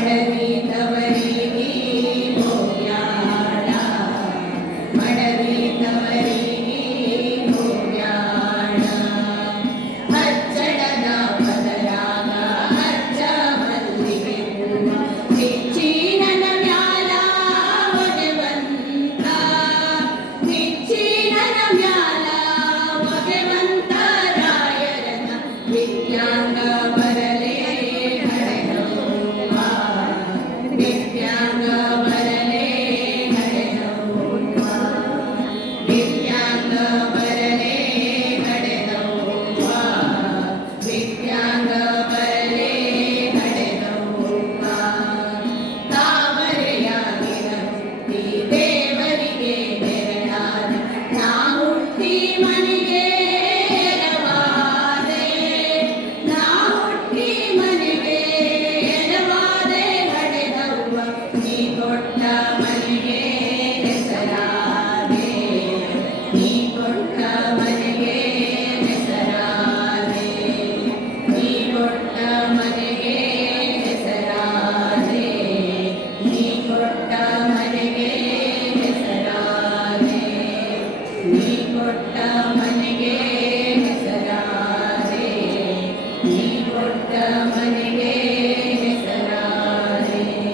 Amen.